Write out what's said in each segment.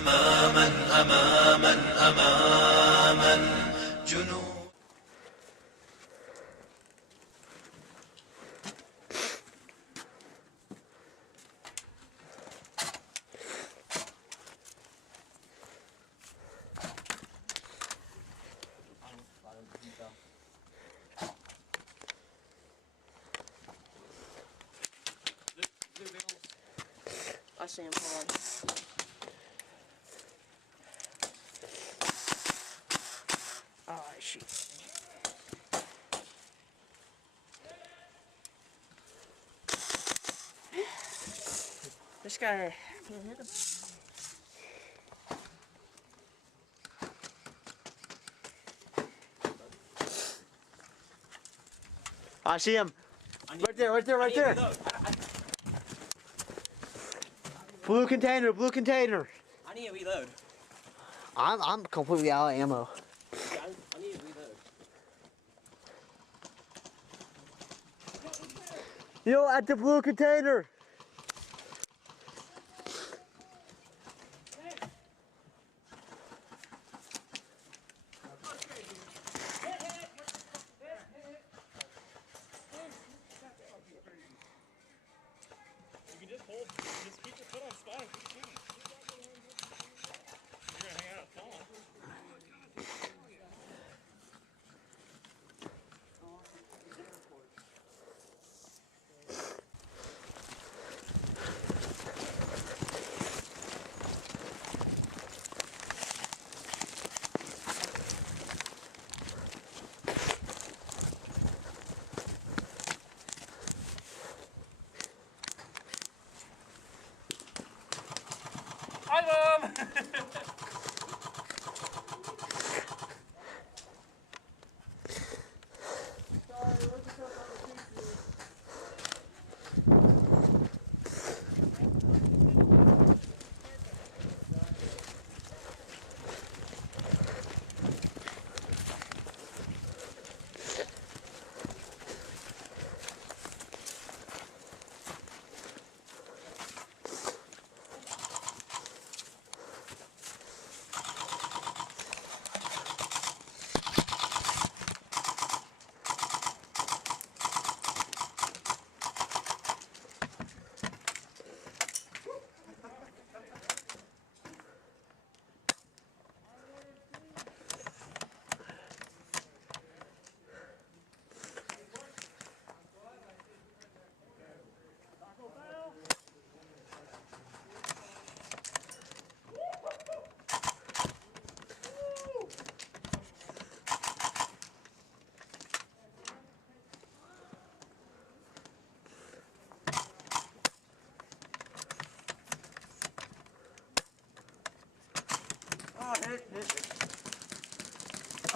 أماما أماما أماما جنود. I see him, hold on. Oh, shoot. This guy can't hit him. I see him. Right there, right there, right there. Blue container, blue container. I need to reload. I'm completely out of ammo. Yeah, I need to reload. Yo, at the blue container. You can just hold, just keep your foot on spot. You're gonna hang out at fall. Hi, Mom!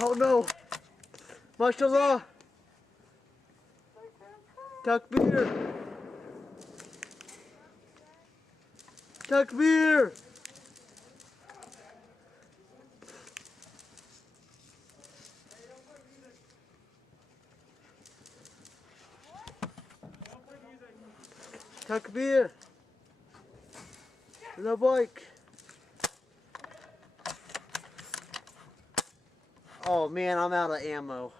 Oh no! Mashallah! Takbir! Takbir! Takbir! Labaik! Oh man, I'm out of ammo.